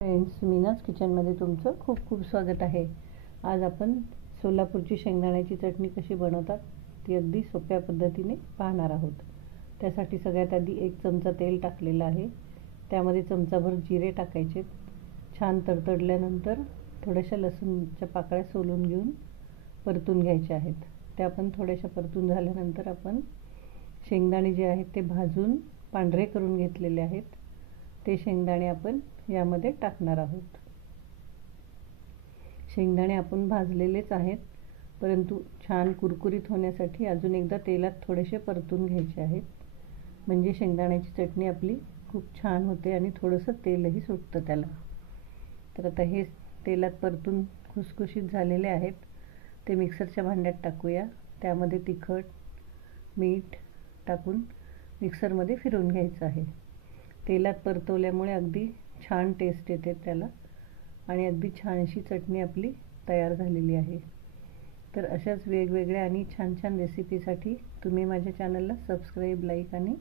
Friends, मीनाज किचनमध्ये तुमचं खूप खूप स्वागत आहे। आज आपण सोलापूरची शेंगदाण्याची चटणी कशी बनवतात ती अगदी सोप्या पद्धतीने पाहणार आहोत। त्यासाठी सगळ्यात आधी 1 चमचा तेल टाकलेलं आहे, त्यामध्ये चमचाभर जिरे टाकायचे। छान तडतडल्यानंतर थोड्याशा लसूणच्या पाकळ्या सोलून घेऊन परतून घ्यायच्या आहेत। त्या पण थोड्याशा परतून झाल्यानंतर आपण शेंगदाणे जे आहेत ते भाजून पांढरे करून घेतलेले आहेत, ते शेंगदाणे आपण यामध्ये टाकणार आहोत। शेंगदाणे आपण भाजलेलेच आहेत, परंतु छान कुरकुरीत होण्यासाठी अजून एकदा तेलात थोडेसे परतून घ्यायचे आहेत, म्हणजे शेंगदाण्याची चटणी आपली खूप छान होते आणि थोडंसं तेलही सुटतं त्याला। तर आता हे तेलात परतून खुसखुशीत झालेले आहेत, ते मिक्सरच्या भांड्यात टाकूया। त्यामध्ये तिखट, मीठ टाकून मिक्सरमध्ये फिरवून घ्यायचं आहे। तेलात परतवल्यामुळे अगदी छान टेस्ट येते त्याला आणि अगदी छानशी चटणी आपली तयार झालेली आहे। तर अशाच वेगवेगळ्या आणि छान छान रेसिपीसाठी तुम्ही माझ्या चॅनलला सबस्क्राइब, लाईक आणि